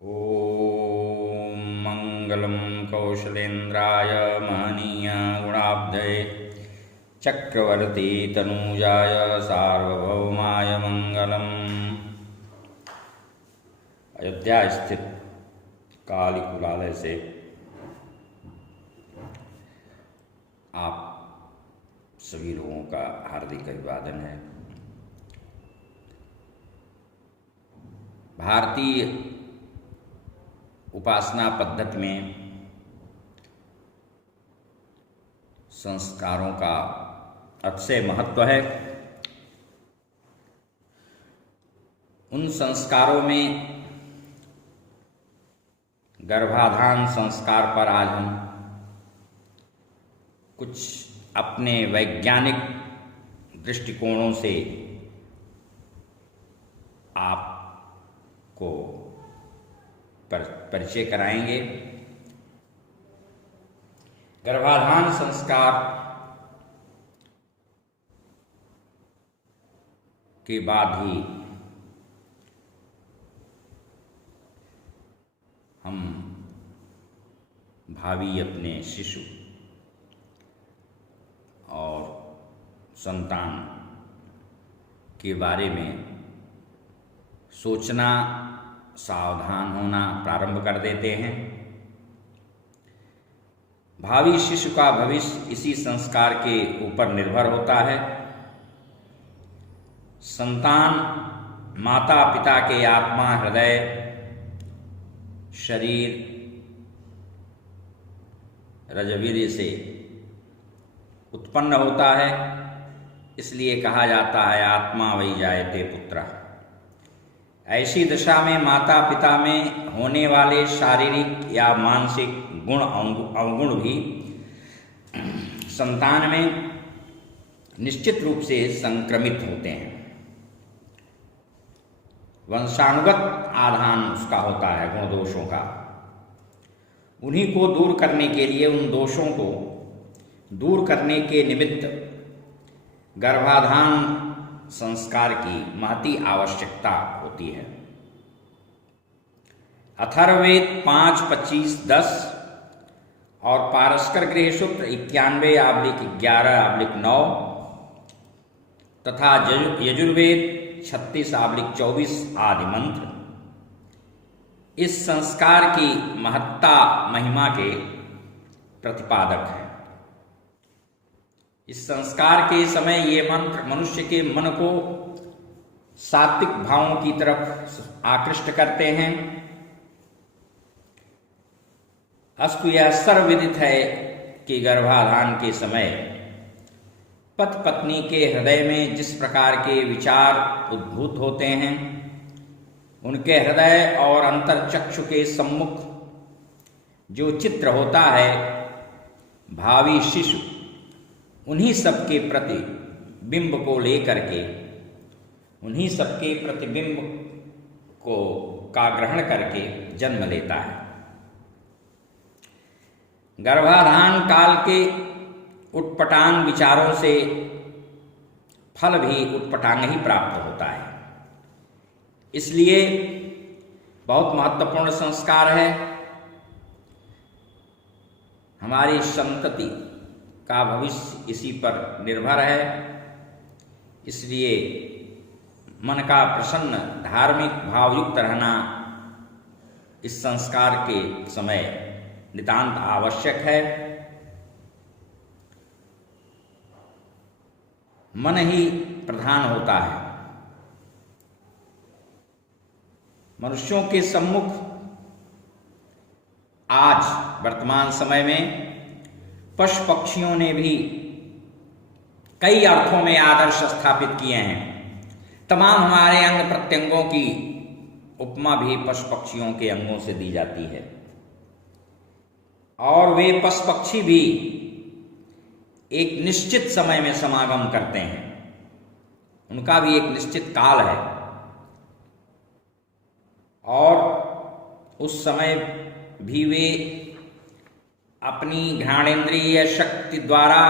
ॐ मङ्गलं कौशलेन्द्राय महनीय गुणाब्धये चक्रवर्ती तनूजाय सार्वभौमाय मंगलम। अयोध्या स्थित काली कुलालय से आप सभी लोगों का हार्दिक अभिवादन है। भारतीय उपासना पद्धति में संस्कारों का अतिशय महत्व है। उन संस्कारों में गर्भाधान संस्कार पर आज हम कुछ अपने वैज्ञानिक दृष्टिकोणों से आपको परिचय कराएंगे। गर्भाधान संस्कार के बाद ही हम भावी अपने शिशु और संतान के बारे में सोचना, सावधान होना प्रारंभ कर देते हैं। भावी शिशु का भविष्य इसी संस्कार के ऊपर निर्भर होता है। संतान माता पिता के आत्मा, हृदय, शरीर, रजवीर्य से उत्पन्न होता है। इसलिए कहा जाता है आत्मा वही जायते पुत्र। ऐसी दशा में माता पिता में होने वाले शारीरिक या मानसिक गुण अवगुण भी संतान में निश्चित रूप से संक्रमित होते हैं। वंशानुगत आधान उसका होता है गुण दोषों का। उन्हीं को दूर करने के लिए, उन दोषों को दूर करने के निमित्त गर्भाधान संस्कार की महती आवश्यकता होती है। अथर्ववेद 5:25-10 और पारस्कर गृह सूत्र 91/11/9 तथा यजुर्वेद 36/24 आदि मंत्र इस संस्कार की महत्ता महिमा के प्रतिपादक है। इस संस्कार के समय ये मंत्र मनुष्य के मन को सात्विक भावों की तरफ आकृष्ट करते हैं। अस्तु यह सर्वविदित है कि गर्भाधान के समय पति पत्नी के हृदय में जिस प्रकार के विचार उद्भूत होते हैं, उनके हृदय और अंतरचक्षु के सम्मुख जो चित्र होता है, भावी शिशु उन्हीं सबके प्रतिबिंब को लेकर के, उन्हीं सबके प्रतिबिंब को का ग्रहण करके जन्म लेता है। गर्भाधान काल के उटपटांग विचारों से फल भी उटपटांग ही प्राप्त होता है। इसलिए बहुत महत्वपूर्ण संस्कार है। हमारी संतति का भविष्य इसी पर निर्भर है। इसलिए मन का प्रसन्न धार्मिक भावयुक्त रहना इस संस्कार के समय नितांत आवश्यक है। मन ही प्रधान होता है। मनुष्यों के सम्मुख आज वर्तमान समय में पशु पक्षियों ने भी कई अर्थों में आदर्श स्थापित किए हैं। तमाम हमारे अंग प्रत्यंगों की उपमा भी पशु पक्षियों के अंगों से दी जाती है। और वे पशु पक्षी भी एक निश्चित समय में समागम करते हैं। उनका भी एक निश्चित काल है और उस समय भी वे अपनी घ्राणेन्द्रिय शक्ति द्वारा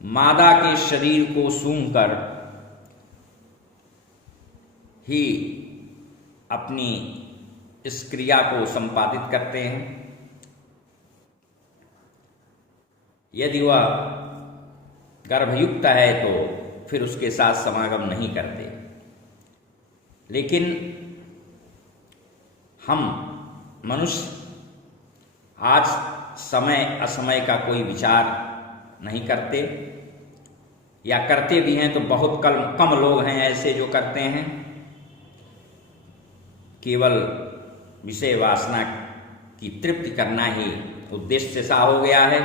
मादा के शरीर को सूंघकर ही अपनी इस क्रिया को संपादित करते हैं। यदि वह गर्भयुक्त है तो फिर उसके साथ समागम नहीं करते। लेकिन हम मनुष्य आज समय असमय का कोई विचार नहीं करते, या करते भी हैं तो बहुत कम लोग हैं ऐसे जो करते हैं। केवल विषय वासना की तृप्ति करना ही उद्देश्य सा हो गया है।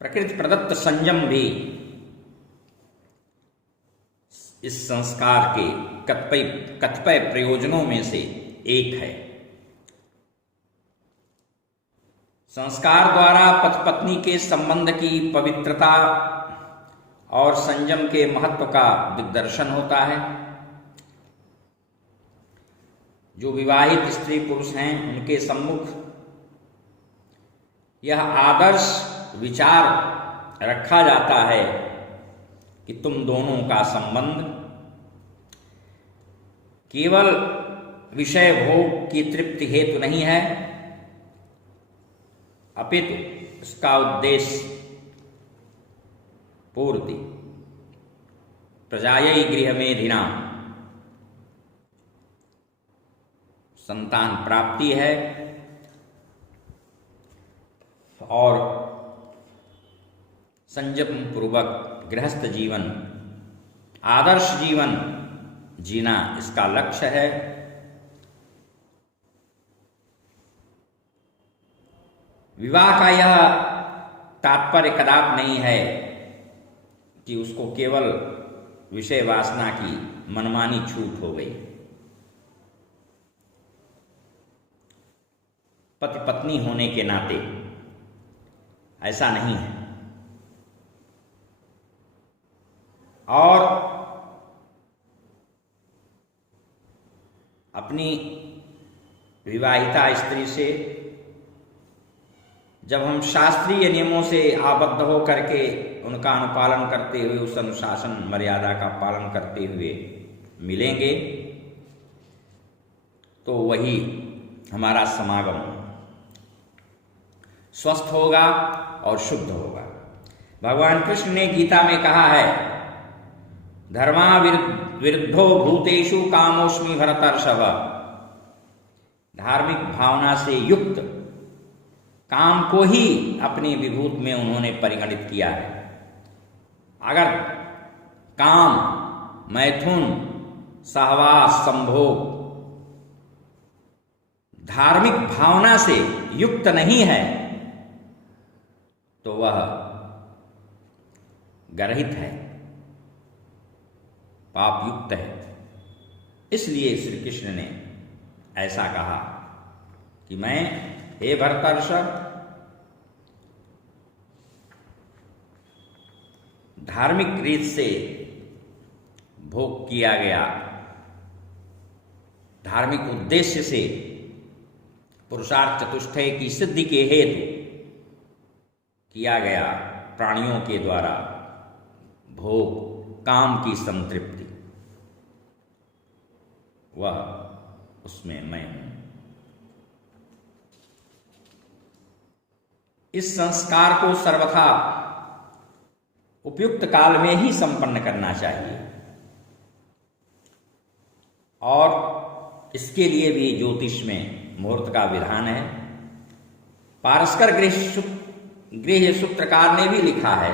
प्रकृति प्रदत्त संयम भी इस संस्कार के कतिपय प्रयोजनों में से एक है। संस्कार द्वारा पति पत्नी के संबंध की पवित्रता और संयम के महत्व का दिग्दर्शन होता है। जो विवाहित स्त्री पुरुष हैं उनके सम्मुख यह आदर्श विचार रखा जाता है कि तुम दोनों का संबंध केवल विषय भोग की तृप्ति हेतु नहीं है, अपितु इसका उद्देश्य पूर्ति प्रजायै गृह मेधिना संतान प्राप्ति है और संयम पूर्वक गृहस्थ जीवन, आदर्श जीवन जीना इसका लक्ष्य है। विवाह का यह तात्पर्य कदाप नहीं है कि उसको केवल विषय वासना की मनमानी छूट हो गई। पति पत्नी होने के नाते ऐसा नहीं है। और अपनी विवाहिता स्त्री से जब हम शास्त्रीय नियमों से आबद्ध हो करके उनका अनुपालन करते हुए, उस अनुशासन मर्यादा का पालन करते हुए मिलेंगे तो वही हमारा समागम स्वस्थ होगा और शुद्ध होगा। भगवान कृष्ण ने गीता में कहा है, धर्मा विरुद्धो भूतेषु कामोस्मि भरतर्षभ। धार्मिक भावना से युक्त काम को ही अपनी विभूत में उन्होंने परिगणित किया है। अगर काम, मैथुन, सहवास, संभोग धार्मिक भावना से युक्त नहीं है तो वह गर्हित है, पाप युक्त है। इसलिए श्री कृष्ण ने ऐसा कहा कि मैं, हे भरतर्षभ, धार्मिक रीत से भोग किया गया, धार्मिक उद्देश्य से पुरुषार्थ चतुष्टय की सिद्धि के हेतु किया गया प्राणियों के द्वारा भोग, काम की संतृप्ति, वह उसमें मैं हूं। इस संस्कार को सर्वथा उपयुक्त काल में ही संपन्न करना चाहिए और इसके लिए भी ज्योतिष में मुहूर्त का विधान है। पारस्कर गृह सूत्रकार ने भी लिखा है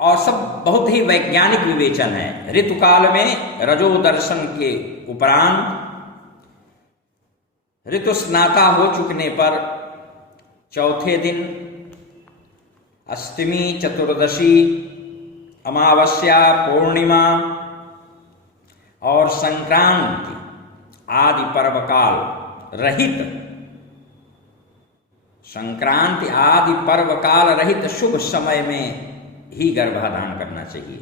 और सब बहुत ही वैज्ञानिक विवेचन है। ऋतुकाल में रजो दर्शन के उपरांत ऋतु स्नाता हो चुकने पर चौथे दिन, अष्टमी, चतुर्दशी, अमावस्या, पूर्णिमा और संक्रांति आदि पर्व काल रहित, संक्रांति आदि पर्व काल रहित शुभ समय में ही गर्भाधान करना चाहिए।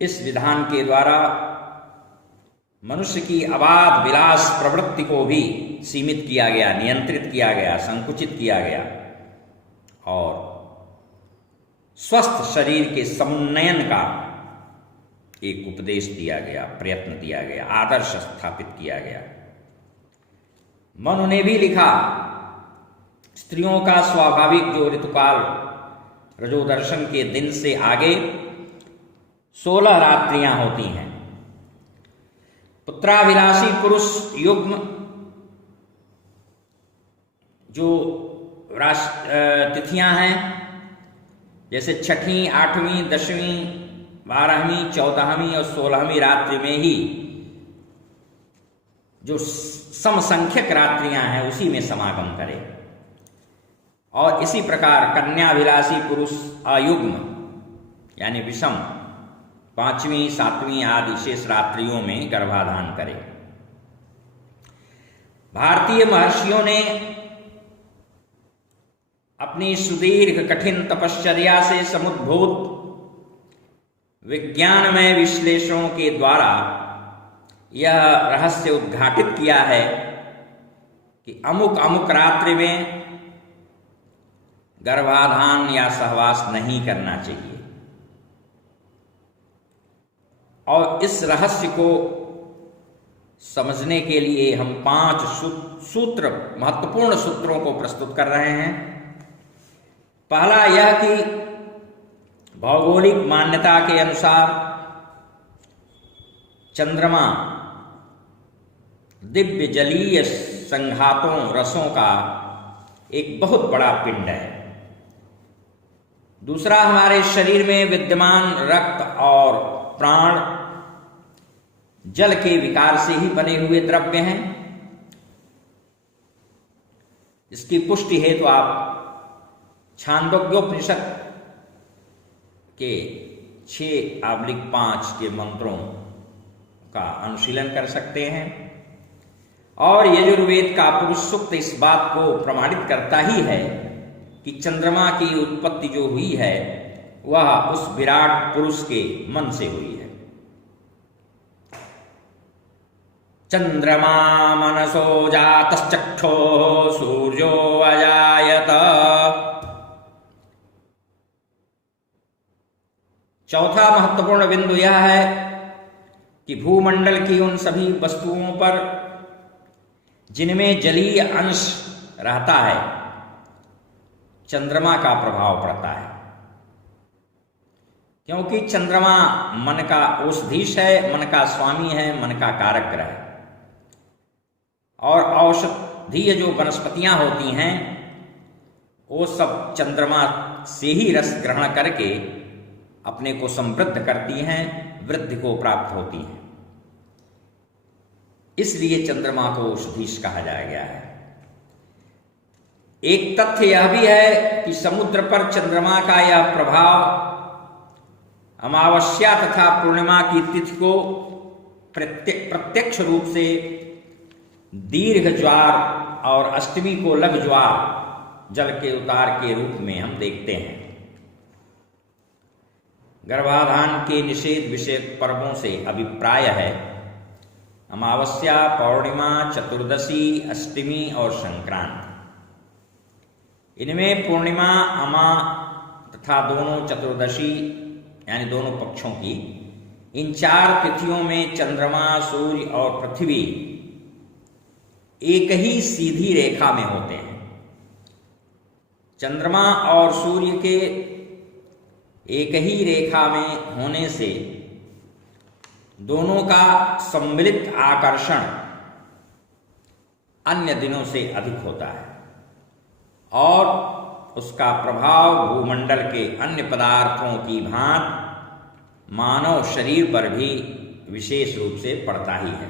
इस विधान के द्वारा मनुष्य की अबाध विलास प्रवृत्ति को भी सीमित किया गया, नियंत्रित किया गया, संकुचित किया गया और स्वस्थ शरीर के समुन्नयन का एक उपदेश दिया गया, प्रयत्न दिया गया, आदर्श स्थापित किया गया। मनु ने भी लिखा, स्त्रियों का स्वाभाविक जो ऋतुकाल रजोदर्शन के दिन से आगे 16 रात्रियां होती हैं। पुत्राभिलाषी पुरुष युग्म जो तिथियां हैं, जैसे 6वीं, 8वीं, 10वीं, 12वीं, 14वीं और 16वीं रात्रि में ही जो समसंख्यक रात्रियां हैं उसी में समागम करे। और इसी प्रकार कन्याभिलाषी पुरुष अयुग्म यानी विषम 5वीं, 7वीं आदि शेष रात्रियों में गर्भाधान करे। भारतीय महर्षियों ने अपनी सुदीर्घ कठिन तपश्चर्या से समुद्भूत विज्ञानमय विश्लेषणों के द्वारा यह रहस्य उद्घाटित किया है कि अमुक अमुक रात्रि में गर्भाधान या सहवास नहीं करना चाहिए। और इस रहस्य को समझने के लिए हम 5 सूत्र, महत्वपूर्ण सूत्रों को प्रस्तुत कर रहे हैं। पहला यह कि भौगोलिक मान्यता के अनुसार चंद्रमा दिव्य जलीय संघातों रसों का एक बहुत बड़ा पिंड है। दूसरा, हमारे शरीर में विद्यमान रक्त और प्राण जल के विकार से ही बने हुए द्रव्य हैं। इसकी पुष्टि हेतु आप छांदोग्योपनिषद के 6/5 के मंत्रों का अनुशीलन कर सकते हैं। और यजुर्वेद का पुरुष सूक्त इस बात को प्रमाणित करता ही है कि चंद्रमा की उत्पत्ति जो हुई है वह उस विराट पुरुष के मन से हुई है। चंद्रमा मनसो जातश्चक्षो सूर्यो अजायत। चौथा महत्वपूर्ण बिंदु यह है कि भूमंडल की उन सभी वस्तुओं पर जिनमें जलीय अंश रहता है चंद्रमा का प्रभाव पड़ता है, क्योंकि चंद्रमा मन का औषधीश है, मन का स्वामी है, मन का कारक ग्रह है। और औषधीय जो वनस्पतियां होती हैं वो सब चंद्रमा से ही रस ग्रहण करके अपने को समृद्ध करती हैं, वृद्धि को प्राप्त होती हैं। इसलिए चंद्रमा को औषधीश कहा जाया गया है। एक तथ्य यह भी है कि समुद्र पर चंद्रमा का यह प्रभाव अमावस्या तथा पूर्णिमा की तिथि को प्रत्यक्ष रूप से दीर्घ ज्वार और अष्टमी को लघु ज्वार जल के उतार के रूप में हम देखते हैं। गर्भाधान के निषेध विषयक पर्वों से अभिप्राय है अमावस्या, पौर्णिमा, चतुर्दशी, अष्टमी और संक्रांति। इनमें पूर्णिमा, अमा तथा दोनों चतुर्दशी यानी दोनों पक्षों की इन 4 तिथियों में चंद्रमा, सूर्य और पृथ्वी एक ही सीधी रेखा में होते हैं। चंद्रमा और सूर्य के एक ही रेखा में होने से दोनों का सम्मिलित आकर्षण अन्य दिनों से अधिक होता है और उसका प्रभाव भूमंडल के अन्य पदार्थों की भांति मानव शरीर पर भी विशेष रूप से पड़ता ही है।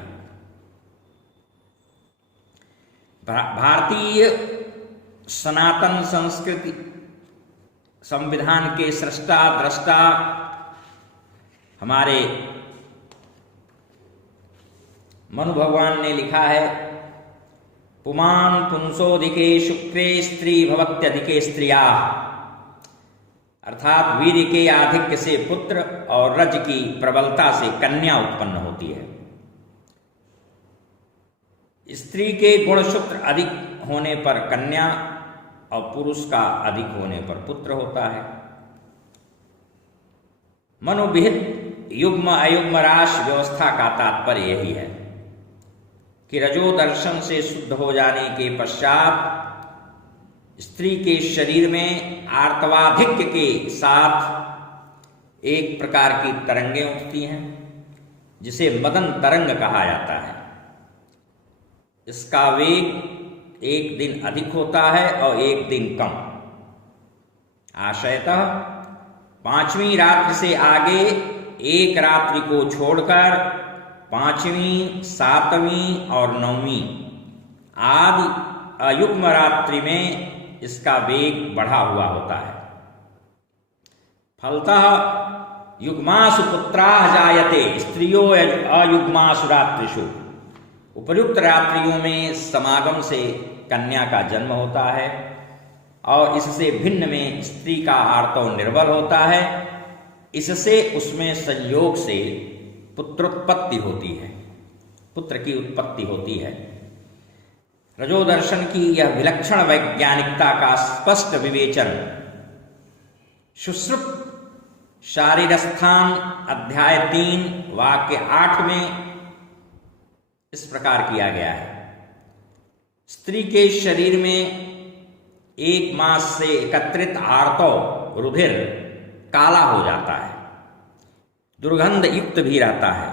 भारतीय सनातन संस्कृति संविधान के सृष्टा दृष्टा हमारे मनु भगवान ने लिखा है, पुमान् पुंसोऽधिके शुक्रे स्त्री भवत्यधिके स्त्रिया, अर्थात वीर्य के आधिक्य से पुत्र और रज की प्रबलता से कन्या उत्पन्न होती है। स्त्री के गुणसूत्र अधिक होने पर कन्या और पुरुष का अधिक होने पर पुत्र होता है। मनोविहित युग्म अयुग्म राश व्यवस्था का तात्पर्य यही है कि रजो दर्शन से शुद्ध हो जाने के पश्चात स्त्री के शरीर में आर्तवाधिक्य के साथ एक प्रकार की तरंगें उठती हैं, जिसे मदन तरंग कहा जाता है। इसका वेग एक दिन अधिक होता है और एक दिन कम। आशयतः 5वीं रात्रि से आगे एक रात्रि को छोड़कर 5वीं, 7वीं और 9वीं आदि अयुग्म रात्रि में इसका वेग बढ़ा हुआ होता है। फलतः युग्मासु पुत्राः जायते स्त्रियो अयुग्मासु रात्रिषु। उपर्युक्त रात्रियों में समागम से कन्या का जन्म होता है और इससे भिन्न में स्त्री का आर्तव निर्बल होता है। इससे उसमें संयोग से पुत्रोत्पत्ति होती है, पुत्र की उत्पत्ति होती है। रजोदर्शन की यह विलक्षण वैज्ञानिकता का स्पष्ट विवेचन सुश्रुत शारीरस्थान अध्याय 3 वाक्य 8 में इस प्रकार किया गया है। स्त्री के शरीर में 1 मास से एकत्रित आर्तव रुधिर काला हो जाता है, दुर्गंध युक्त भी रहता है,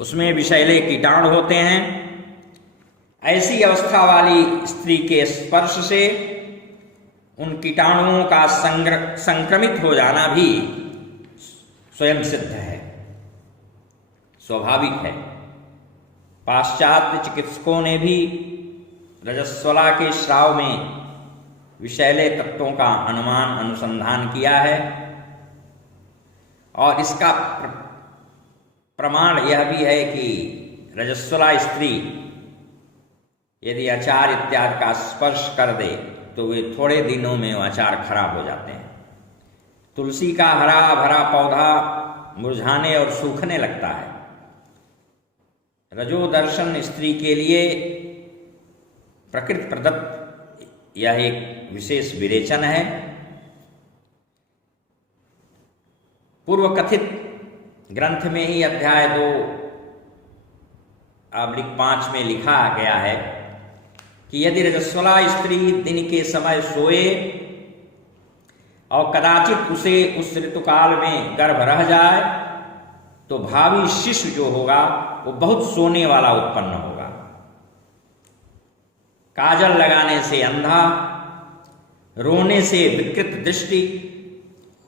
उसमें विषैले कीटाणु होते हैं। ऐसी अवस्था वाली स्त्री के स्पर्श से उन कीटाणुओं का संक्रमित हो जाना भी स्वयं सिद्ध है, स्वाभाविक है। पाश्चात्य चिकित्सकों ने भी रजस्वला के स्राव में विषैले तत्वों का अनुसंधान किया है और इसका प्रमाण यह भी है कि रजस्वला स्त्री यदि अचार इत्यादि का स्पर्श कर दे तो वे थोड़े दिनों में अचार खराब हो जाते हैं। तुलसी का हरा भरा पौधा मुरझाने और सूखने लगता है। रजोदर्शन स्त्री के लिए प्रकृति प्रदत्त यह एक विशेष विरेचन है। पूर्व कथित ग्रंथ में ही अध्याय 2/5 में लिखा गया है कि यदि रजस्वला स्त्री दिन के समय सोए और कदाचित उसे उस ऋतुकाल में गर्भ रह जाए तो भावी शिशु जो होगा वो बहुत सोने वाला उत्पन्न होगा। काजल लगाने से अंधा, रोने से विकृत दृष्टि,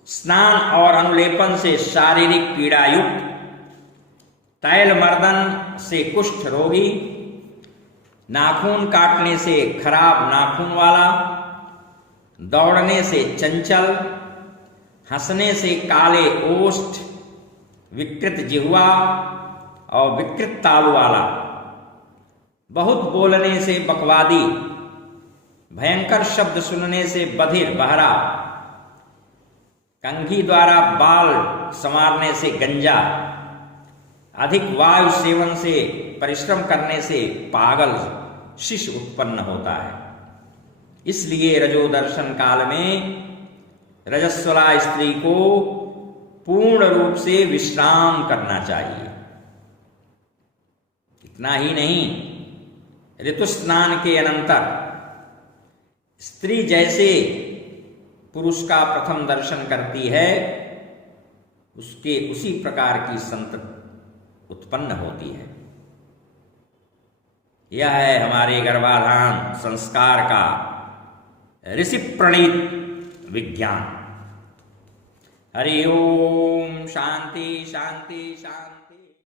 स्नान और अनुलेपन से शारीरिक पीड़ा युक्त, तैल मर्दन से कुष्ठ रोगी, नाखून काटने से खराब नाखून वाला, दौड़ने से चंचल, हंसने से काले ओष्ठ, विकृत जिह्वा और विकृत तालु वाला, बहुत बोलने से बकवादी, भयंकर शब्द सुनने से बधिर बहरा, कंघी द्वारा बाल संवारने से गंजा, अधिक वायु सेवन से परिश्रम करने से पागल शिशु उत्पन्न होता है। इसलिए रजोदर्शन काल में रजस्वला स्त्री को पूर्ण रूप से विश्राम करना चाहिए। इतना ही नहीं, ऋतुस्नान के अनंतर स्त्री जैसे पुरुष का प्रथम दर्शन करती है उसके उसी प्रकार की संतति उत्पन्न होती है। यह है हमारे गर्भाधान संस्कार का ऋषि प्रणीत विज्ञान। हरि ओम। शांति शांति शांति।